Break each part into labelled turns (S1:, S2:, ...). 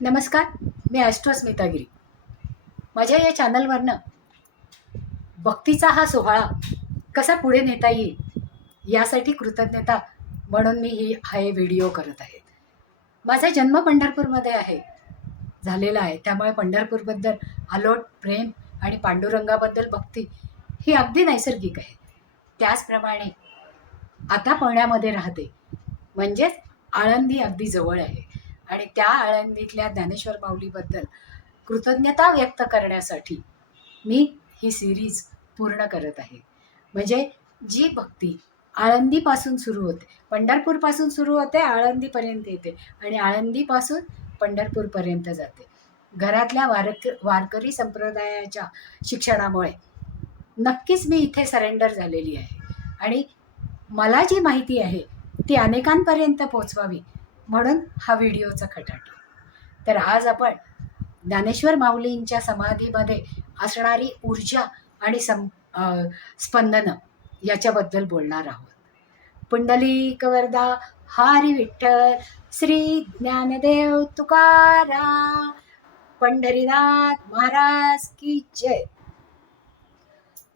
S1: नमस्कार मी ॲस्ट्रो स्मितागिरी माझ्या या चॅनलवरनं भक्तीचा हा सोहळा कसा पुढे नेता येईल यासाठी कृतज्ञता म्हणून मी ही हा व्हिडिओ करत आहे. माझा जन्म पंढरपूरमध्ये आहे झालेला आहे. त्यामुळे पंढरपूरबद्दल आलोट प्रेम आणि पांडुरंगाबद्दल भक्ती ही अगदी नैसर्गिक आहे. त्याचप्रमाणे आता पुण्यामध्ये राहते. म्हणजेच आळंदी अगदी जवळ आहे. आणि त्या आळंदीतल्या ज्ञानेश्वर माऊलीबद्दल कृतज्ञता व्यक्त करण्यासाठी मी ही सिरीज पूर्ण करत आहे. म्हणजे जी भक्ती आळंदीपासून सुरू होते. पंढरपूरपासून सुरू होते आळंदीपर्यंत येते आणि आळंदीपासून पंढरपूरपर्यंत जाते. घरातल्या वारक वारकरी संप्रदायाच्या शिक्षणामुळे नक्कीच मी इथे सरेंडर झालेली आहे. आणि मला जी माहिती आहे ती अनेकांपर्यंत पोचवावी म्हणून हा व्हिडिओचा खटाटो. तर आज आपण ज्ञानेश्वर माऊलींच्या समाधीमध्ये असणारी ऊर्जा आणि सं स्पंदनं याच्याबद्दल बोलणार आहोत. पुंडलिक वरदा हरी विठ्ठल श्री ज्ञानदेव तुकारा पंढरीनाथ महाराज की जय.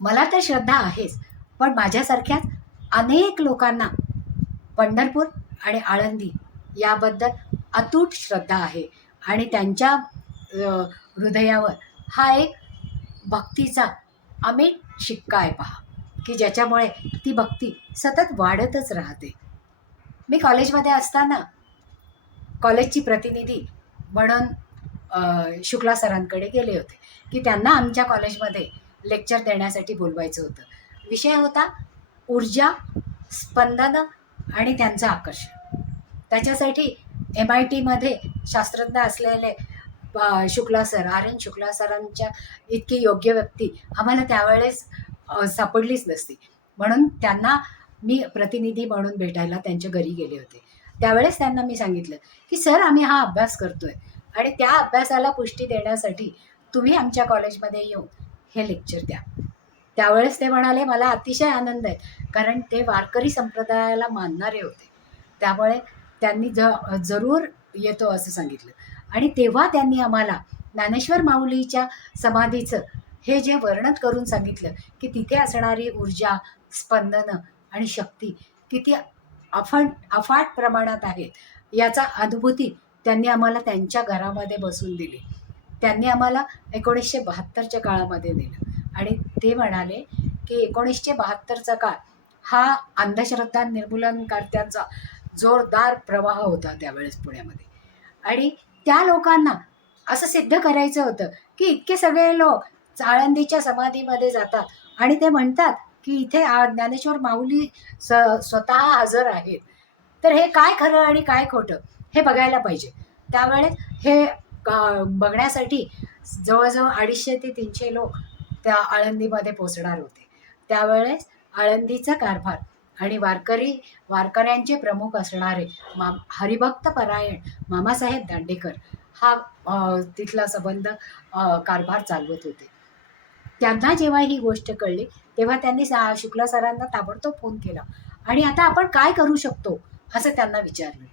S1: मला तर श्रद्धा आहेच पण माझ्यासारख्याच अनेक लोकांना पंढरपूर आणि आळंदी याबद्दल अतूट श्रद्धा आहे. आणि त्यांच्या हृदयावर हा एक भक्तीचा अमिट शिक्का आहे पहा की ज्याच्यामुळे ती भक्ती सतत वाढतच राहते. मी कॉलेजमध्ये असताना कॉलेजची प्रतिनिधी म्हणून शुक्ला सरांकडे गेले होते की त्यांना आमच्या कॉलेजमध्ये लेक्चर देण्यासाठी बोलवायचं होतं. विषय होता ऊर्जा स्पंदन आणि त्यांचं आकर्षण. त्याच्यासाठी एम आय टीमध्ये शास्त्रज्ञ असलेले Shukla sir R N Shukla सरांच्या इतकी योग्य व्यक्ती आम्हाला त्यावेळेस सापडलीच नसती. म्हणून त्यांना मी प्रतिनिधी म्हणून भेटायला त्यांच्या घरी गेले होते. त्यावेळेस त्यांना मी सांगितलं की सर आम्ही हा अभ्यास करतोय आणि त्या अभ्यासाला पुष्टी देण्यासाठी तुम्ही आमच्या कॉलेजमध्ये येऊन हे लेक्चर द्या. त्यावेळेस ते म्हणाले मला अतिशय आनंद आहे कारण ते वारकरी संप्रदायाला मानणारे होते. त्यामुळे त्यांनी ज जरूर येतो असं सांगितलं. आणि तेव्हा त्यांनी आम्हाला ज्ञानेश्वर माऊलीच्या समाधीचं हे जे वर्णन करून सांगितलं की तिथे असणारी ऊर्जा स्पंदनं आणि शक्ती किती अफाट अफाट प्रमाणात आहेत याचा अनुभूती त्यांनी आम्हाला त्यांच्या घरामध्ये बसून दिली. त्यांनी आम्हाला एकोणीसशे बहात्तरच्या काळामध्ये दिलं. आणि ते म्हणाले की एकोणीसशे बहात्तरचा काळ हा अंधश्रद्धा निर्मूलनकर्त्यांचा जोरदार प्रवाह होता त्यावेळेस पुण्यामध्ये. आणि त्या लोकांना असं सिद्ध करायचं होतं की इतके सगळे लोक आळंदीच्या समाधीमध्ये जातात आणि ते म्हणतात की इथे ज्ञानेश्वर माऊली स स्वतः हजर आहेत. तर हे काय खरं आणि काय खोटं हे बघायला पाहिजे. त्यावेळेस हे बघण्यासाठी जवळजवळ अडीचशे ते तीनशे लोक त्या आळंदीमध्ये पोचणार होते. त्यावेळेस आळंदीचा कारभार आणि वारकरी वारकऱ्यांचे प्रमुख असणारे मा हरिभक्त परायण मामासाहेब दांडेकर हा तिथला संबंध कारभार चालवत होते. त्यांना जेव्हा ही गोष्ट कळली तेव्हा त्यांनी सा शुक्ला सरांना ताबडतोब फोन केला. आणि आता आपण काय करू शकतो असं त्यांना विचारलं.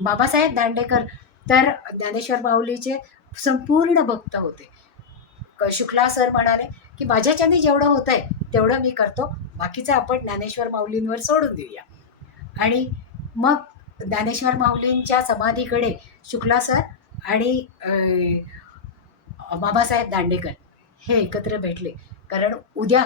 S1: बाबासाहेब दांडेकर तर ज्ञानेश्वर माऊलीचे संपूर्ण भक्त होते. शुक्ला सर म्हणाले की माझ्याच्याने जेवढं होतंय आहे तेवढं मी करतो. बाकीचं आपण ज्ञानेश्वर माऊलींवर सोडून देऊया. आणि मग ज्ञानेश्वर माऊलींच्या समाधीकडे शुक्ला सर आणि बाबासाहेब दांडेकर हे एकत्र भेटले. कारण उद्या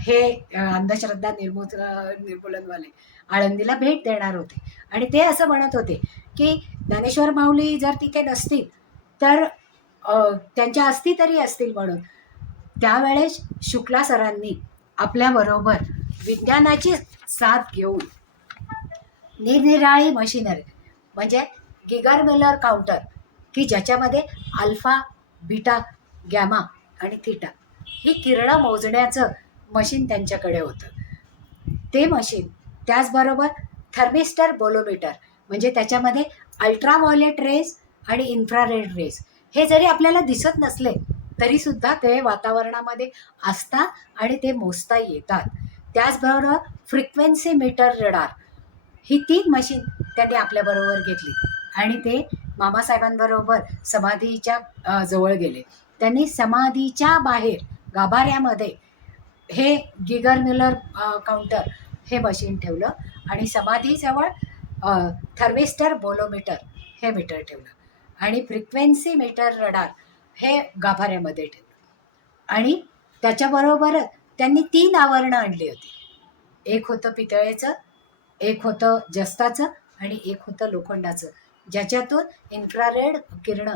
S1: हे अंधश्रद्धा निर्मूल निर्मूलनवाले आळंदीला भेट देणार होते. आणि ते असं म्हणत होते की ज्ञानेश्वर माऊली जर तिथे नसतील तर त्यांच्या अस्थी तरी असतील म्हणून. त्यावेळेस शुक्ला सरांनी आपल्याबरोबर विज्ञानाची साथ घेऊन. निरनिराळी मशीनरी म्हणजे गिगार मेलर काउंटर की ज्याच्यामध्ये अल्फा बीटा गॅमा आणि थिटा ही किरणं मोजण्याचं मशीन त्यांच्याकडे होतं. ते मशीन त्याचबरोबर थर्मिस्टर बोलोमीटर म्हणजे त्याच्यामध्ये अल्ट्राव्हायोलेट रेज आणि इन्फ्रारेड रेज हे जरी आपल्याला दिसत नसले तरीसुद्धा ते वातावरणामध्ये असतात आणि ते मोजता येतात. त्याचबरोबर फ्रिक्वेन्सी मीटर रडार ही तीन मशीन त्यांनी आपल्याबरोबर घेतली आणि ते मामासाहेबांबरोबर समाधीच्या जवळ गेले. त्यांनी समाधीच्या बाहेर गाभाऱ्यामध्ये हे गिगर मिलर काउंटर हे मशीन ठेवलं आणि समाधीजवळ थर्वेस्टर बोलोमीटर हे मीटर ठेवलं. आणि फ्रिक्वेन्सी मीटर रडार हे गाभाऱ्यामध्ये ठेवलं. आणि त्याच्याबरोबर त्यांनी तीन आवरणं आणली होती. एक होतं पितळेचं एक होतं जस्ताचं आणि एक होतं लोखंडाचं ज्याच्यातून इन्फ्रारेड किरणं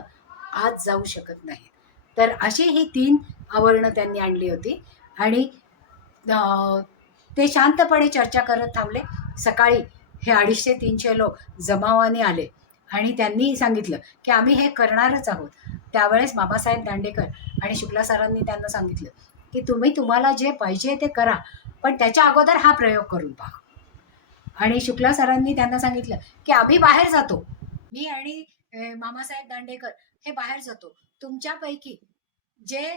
S1: आज जाऊ शकत नाही तर अशी ही तीन आवरणं त्यांनी आणली होती. आणि ते शांतपणे चर्चा करत थांबले. सकाळी हे अडीचशे तीनशे लोक जमावाने आले आणि त्यांनी सांगितलं की आम्ही हे करणारच आहोत. त्यावेळेस बाबासाहेब दांडेकर आणि शुक्ला सरांनी त्यांना सांगितलं की तुम्ही तुम्हाला जे पाहिजे ते करा पण त्याच्या अगोदर हा प्रयोग करून पहा. आणि शुक्ला सरांनी त्यांना सांगितलं की आम्ही बाहेर जातो. मी आणि मामासाहेब दांडेकर हे बाहेर जातो. तुमच्यापैकी जे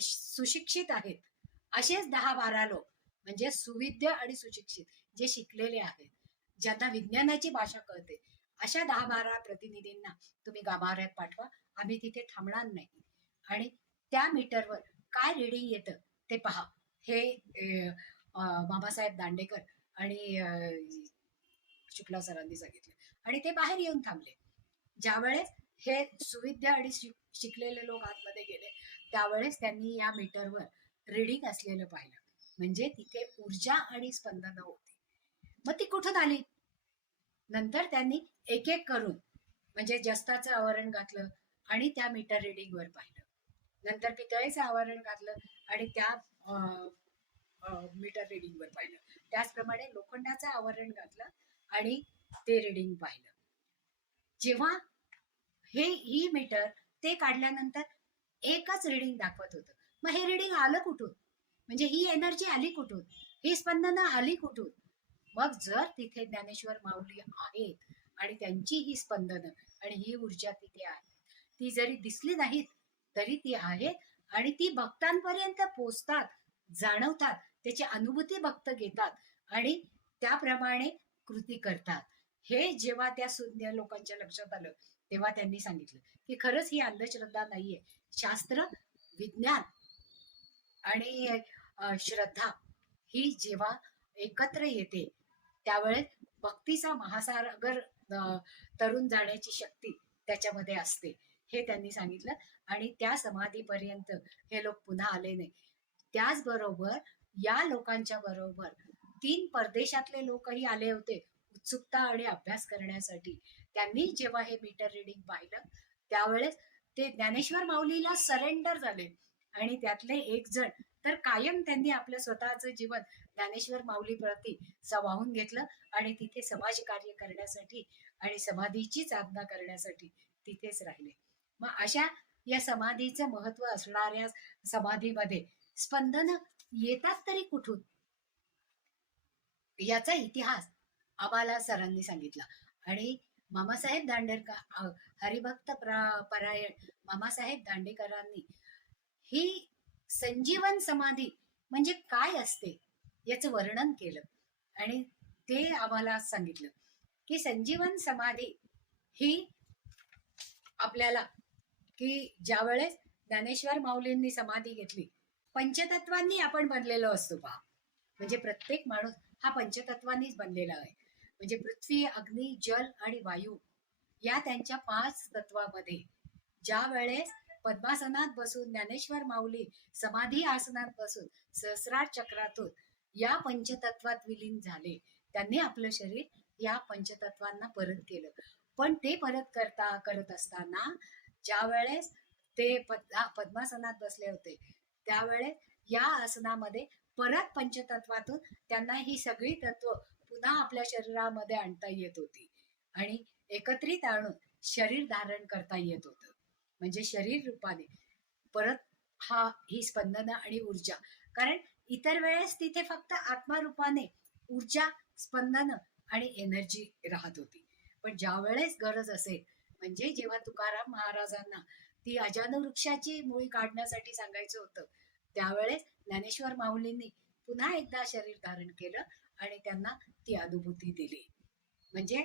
S1: सुशिक्षित आहेत असेच दहा बारा लोक म्हणजे सुविद्य आणि सुशिक्षित जे शिकलेले आहेत ज्यांना विज्ञानाची भाषा कळते अशा दहा बारा प्रतिनिधींना तुम्ही गाभाऱ्यात पाठवा. आम्ही तिथे थांबणार नाही. आणि त्या मीटरवर काय रिडिंग येतं ते पहा. हे बाबासाहेब दांडेकर आणि शुक्ला सरांनी सांगितलं. आणि ते बाहेर येऊन थांबले. ज्यावेळेस हे सुविद्य आणि शिकलेले लोक आतमध्ये गेले त्यावेळेस त्यांनी या मीटरवर रिडिंग असलेलं पाहिलं. म्हणजे तिथे ऊर्जा आणि स्पंदनं होती. मग ती कुठून आली? नंतर त्यांनी एक एक करून म्हणजे जस्ताचं आवरण घातलं आणि त्या मीटर रिडिंगवर पाहिलं. नंतर पितळेचं आवरण घातलं आणि त्या मीटर रिडिंगवर पाहिलं. त्याचप्रमाणे लोखंडाचं आवरण घातलं आणि ते रिडिंग पाहिलं. जेव्हा हे ही मीटर ते काढल्यानंतर एकच रिडिंग दाखवत होतं. मग हे रिडिंग आलं कुठून? म्हणजे ही एनर्जी आली कुठून? ही स्पंदनं आली कुठून? मग जर तिथे ज्ञानेश्वर माऊली आहेत आणि त्यांची ही स्पंदनं आणि ही ऊर्जा तिथे आहे ती जरी दिसली नाहीत तरी ती आहेत आणि ती भक्तांपर्यंत पोचतात जाणवतात त्याची अनुभूती भक्त घेतात आणि त्याप्रमाणे कृती करतात. हे जेव्हा त्या सुज्ञ लोकांच्या लक्षात आलं तेव्हा त्यांनी सांगितलं की खरंच ही अंधश्रद्धा नाहीये. शास्त्र विज्ञान आणि श्रद्धा ही जेव्हा एकत्र येते त्यावेळेस भक्तीचा महासागर तरुण जाण्याची शक्ती त्याच्यामध्ये असते हे त्यांनी सांगितलं. आणि त्या समाधीपर्यंत हे लोक पुन्हा आले नाही. त्याचबरोबर या लोकांच्या बरोबर तीन परदेशातले लोकही आले होते उत्सुकता आणि अभ्यास करण्यासाठी. त्यांनी जेव्हा हे मीटर रिडिंग पाहिलं त्यावेळेस ते ज्ञानेश्वर माऊलीला सरेंडर झाले. आणि त्यातले एक जण तर कायम त्यांनी आपलं स्वतःचं जीवन ज्ञानेश्वर माऊली प्रती वाहून घेतलं आणि तिथे समाज कार्य करण्यासाठी आणि समाधीची साधना करण्यासाठी तिथेच राहिले. मग अशा या समाधीचं महत्त्व असणाऱ्या समाधीमध्ये स्पंदन येतात तरी कुठून? याचा इतिहास आम्हाला सरांनी सांगितला. आणि मामासाहेब दांडेकर अ, हरिभक्त परायण मामासाहेब दांडेकरांनी ही संजीवन समाधी म्हणजे काय असते याचं वर्णन केलं. आणि ते आम्हाला सांगितलं की संजीवन समाधी ही आपल्याला की ज्यावेळेस ज्ञानेश्वर माऊलींनी समाधी घेतली पंचतत्वांनी आपण बनलेलो असतो पहा म्हणजे प्रत्येक माणूस हा पंचतत्वांनीच बनलेला आहे. म्हणजे पृथ्वी अग्नी जल आणि वायू या त्यांच्या पाच तत्वामध्ये ज्या वेळेस पद्मासनात बसून ज्ञानेश्वर माऊली समाधी आसनात बसून सहस्रार चक्रातून या पंचतत्वात विलीन झाले. त्यांनी आपलं शरीर या पंचतत्वांना परत केलं. पण ते परत करता करत असताना ज्या वेळेस ते पद्मासनात बसले होते त्यावेळेस या आसनामध्ये परत पंचतत्वातून त्यांना ही सगळी तत्व पुन्हा आपल्या शरीरामध्ये आणता येत होती. आणि एकत्रित आणून शरीर धारण करता येत होतं. म्हणजे शरीर रूपाने. परत हा ही स्पंदना आणि ऊर्जा. कारण इतर वेळेस तिथे फक्त आत्मारूपाने ऊर्जा स्पंदनं आणि एनर्जी राहत होती. पण ज्या वेळेस गरज असेल म्हणजे जेव्हा तुकाराम महाराजांना ती अजान वृक्षाची मुळी काढण्यासाठी सांगायचं होतं त्यावेळेस ज्ञानेश्वर माऊलींनी पुन्हा एकदा शरीर धारण केलं आणि त्यांना ती अनुभूती दिली. म्हणजे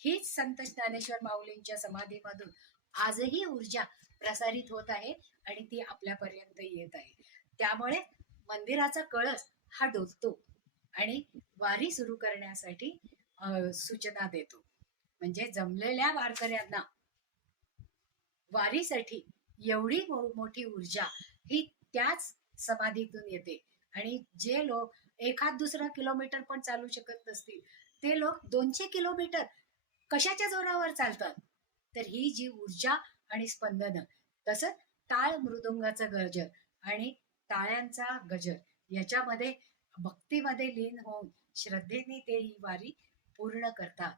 S1: हीच संत ज्ञानेश्वर माऊलींच्या समाधीमधून आजही ऊर्जा प्रसारित होत आहे आणि ती आपल्यापर्यंत येत आहे. त्यामुळे मंदिराचा कळस हा डोलतो आणि वारी सुरू करण्यासाठी सूचना देतो. म्हणजे जमलेल्या वारकऱ्यांना वारीसाठी एवढी मो- मोठी ऊर्जा ही त्याच समाधीतून येते. आणि जे लोक एखाद दुसरा किलोमीटर पण चालू शकत नसतील ते लोक दोनशे किलोमीटर कशाच्या जोरावर चालतात? तर ही जी ऊर्जा आणि स्पंदन तसंच टाळ मृदुंगाचा गजर आणि टाळ्यांचा गजर याच्यामध्ये भक्तीमध्ये लीन होऊन श्रद्धेने ते ही वारी पूर्ण करतात.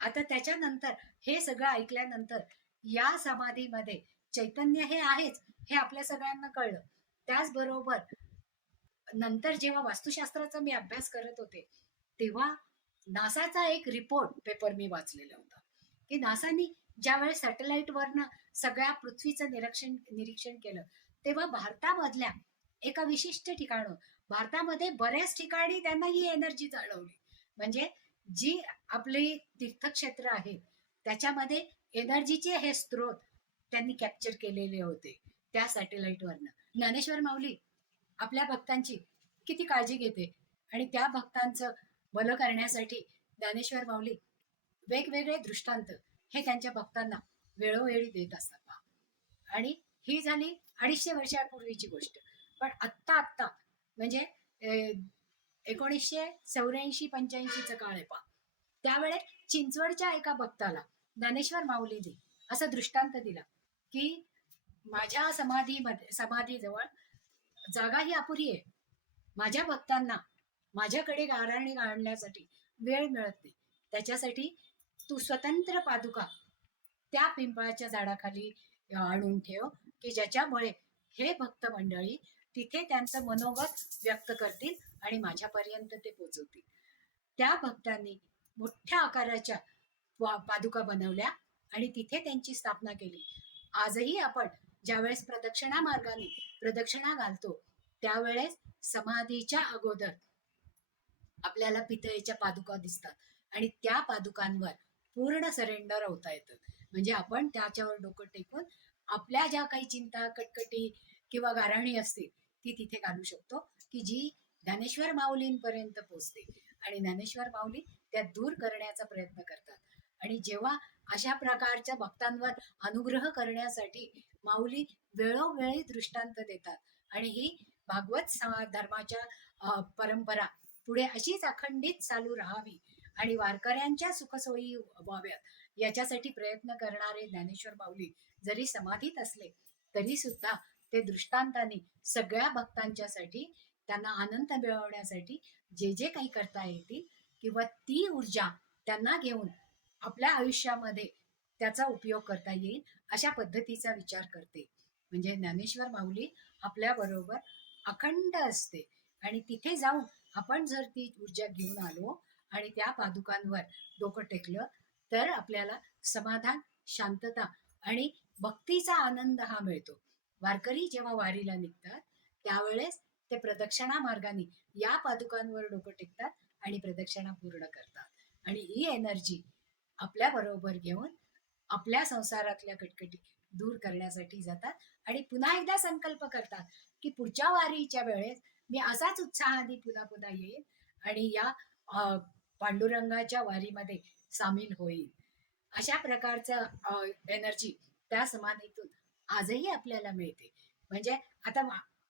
S1: आता त्याच्यानंतर हे सगळं ऐकल्यानंतर या समाधीमध्ये चैतन्य हे आहेच हे आपल्या सगळ्यांना कळलं. त्याचबरोबर नंतर जेव्हा वास्तुशास्त्राचा मी अभ्यास करत होते तेव्हा नासाचा एक रिपोर्ट पेपर मी वाचलेला होता. की नासानी ज्यावेळेस सॅटेलाइटवरनं सगळ्या पृथ्वीचं निरीक्षण निरीक्षण केलं तेव्हा भारतामधल्या एका विशिष्ट ठिकाण भारतामध्ये बऱ्याच ठिकाणी त्यांना ही एनर्जी जाणवली. म्हणजे जी आपली तीर्थक्षेत्र आहे त्याच्यामध्ये एनर्जीचे हे स्रोत त्यांनी कॅप्चर केलेले होते त्या सॅटेलाइटवरनं ज्ञानेश्वर माऊली आपल्या भक्तांची किती काळजी घेते आणि त्या भक्तांचं बलं करण्यासाठी ज्ञानेश्वर माऊली वेगवेगळे दृष्टांत हे त्यांच्या भक्तांना वेळोवेळी देत असतात पहा. आणि ही झाली अडीचशे वर्षापूर्वीची गोष्ट. पण आत्ता आत्ता म्हणजे एकोणीसशे चौऱ्याऐंशी पंच्याऐंशीचं काळ आहे पहा. त्यावेळे चिंचवडच्या एका भक्ताला ज्ञानेश्वर माऊलीने असा दृष्टांत दिला की माझ्या समाधीमध्ये समाधीजवळ जागा ही अपुरी आहे. माझ्या भक्तांना माझ्याकडे गाराणी गाळण्यासाठी वेळ मिळत नाही. त्याच्यासाठी तू स्वतंत्र पादुका त्या पिंपळाच्या झाडाखाली आणून ठेव की ज्याच्यामुळे हे भक्त मंडळी तिथे त्यांचं मनोगत व्यक्त करतील आणि माझ्यापर्यंत ते पोचवतील. त्या भक्तांनी मोठ्या आकाराच्या पादुका बनवल्या आणि तिथे त्यांची स्थापना केली. आजही आपण ज्यावेळेस प्रदक्षिणा मार्गाने प्रदक्षिणा घालतो त्यावेळेस समाधीच्या अगोदर आपल्याला पितळेच्या पादुका दिसतात आणि त्या पादुकांवर पूर्ण सरेंडर होता येतं. म्हणजे आपण त्याच्यावर डोकं टेकून आपल्या ज्या काही चिंता कटकटी किंवा गाराणी असतील ती तिथे घालू शकतो की जी ज्ञानेश्वर माऊलींपर्यंत पोचते आणि ज्ञानेश्वर माऊली त्या दूर करण्याचा प्रयत्न करतात. आणि जेव्हा अशा प्रकारच्या भक्तांवर अनुग्रह करण्यासाठी माऊली वेळोवेळी दृष्टांत देतात आणि ही भागवत धर्माच्या परंपरा पुढे अशीच अखंडित चालू राहावी आणि वारकऱ्यांच्या सुखसोयी व्हाव्यात. याच्यासाठी प्रयत्न करणारे ज्ञानेश्वर माऊली जरी समाधीत असले तरी सुद्धा ते दृष्टांताने सगळ्या भक्तांच्यासाठी त्यांना आनंद मिळवण्यासाठी जे जे काही करता येतील किंवा ती ऊर्जा त्यांना घेऊन आपल्या आयुष्यामध्ये त्याचा उपयोग करता येईल अशा पद्धतीचा विचार करते. म्हणजे ज्ञानेश्वर माऊली आपल्याबरोबर अखंड असते. आणि तिथे जाऊन आपण जर ती ऊर्जा घेऊन आलो आणि त्या पादुकांवर डोकं टेकलं तर आपल्याला समाधान शांतता आणि भक्तीचा आनंद हा मिळतो. वारकरी जेव्हा वारीला निघतात त्यावेळेस ते प्रदक्षिणा मार्गाने या पादुकांवर डोकं टेकतात आणि प्रदक्षिणा पूर्ण करतात. आणि ही एनर्जी आपल्या बरोबर घेऊन आपल्या संसारातल्या कटकटी दूर करण्यासाठी जातात आणि पुन्हा एकदा संकल्प करतात की पुढच्या वारीच्या वेळेस मी असाच उत्साहाने पुन्हा पुन्हा येईन आणि या पांडुरंगाच्या वारीमध्ये सामील होईल. अशा प्रकारचं एनर्जी त्या समाधीतून आजही आपल्याला मिळते. म्हणजे आता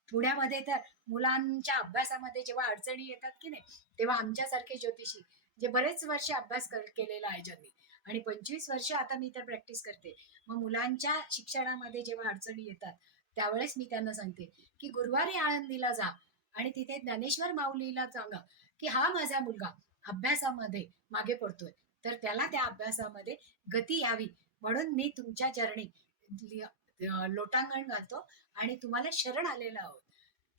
S1: पुण्यामध्ये तर मुलांच्या अभ्यासामध्ये जेव्हा अडचणी येतात की नाही तेव्हा आमच्यासारखे ज्योतिषी जे बरेच वर्ष अभ्यास कर- केलेला आहे ज्यांनी आणि पंचवीस वर्ष आता मी तर प्रॅक्टिस करते. मग मुलांच्या शिक्षणामध्ये जेव्हा अडचणी येतात त्यावेळेस मी त्यांना सांगते की गुरुवारी आळंदीला जा आणि तिथे ज्ञानेश्वर माऊलीला सांगा की हा माझा मुलगा अभ्यासामध्ये मागे पडतोय. तर त्याला त्या अभ्यासामध्ये गती यावी. म्हणून मी तुमच्या चरणी लोटांगण घालतो आणि तुम्हाला शरण आलेलं आहोत.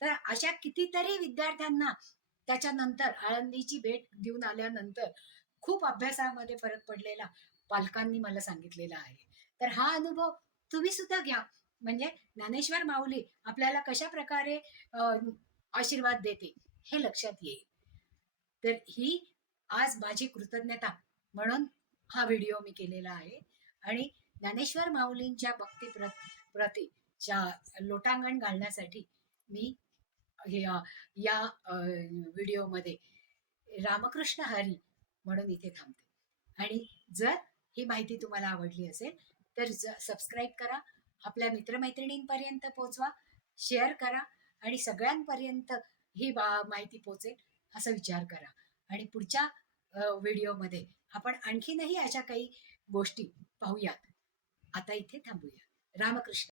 S1: तर अशा कितीतरी विद्यार्थ्यांना त्याच्यानंतर आळंदीची भेट देऊन आल्यानंतर खूप अभ्यासामध्ये फरक पडलेला पालकांनी मला सांगितलेला आहे. तर हा अनुभव तुम्ही सुद्धा घ्या. म्हणजे ज्ञानेश्वर माऊली आपल्याला कशा प्रकारे अं, आशीर्वाद देते हे लक्षात येईल. तर ही आज माझी कृतज्ञता म्हणून हा व्हिडिओ मी केलेला आहे. आणि ज्ञानेश्वर माऊलींच्या भक्ती प्र प्रतीच्या लोटांगण घालण्यासाठी मी हे या व्हिडिओमध्ये रामकृष्ण हरी म्हणून इथे थांबते. आणि जर ही माहिती तुम्हाला आवडली असेल तर ज सबस्क्राईब करा आपल्या मित्रमैत्रिणींपर्यंत पोचवा शेअर करा आणि सगळ्यांपर्यंत ही बा माहिती पोचेल असा विचार करा. आणि पुढच्या व्हिडिओमध्ये. आपण आणखीनही अशा काही गोष्टी पाहूयात. आता इथे थांबूया. रामकृष्ण.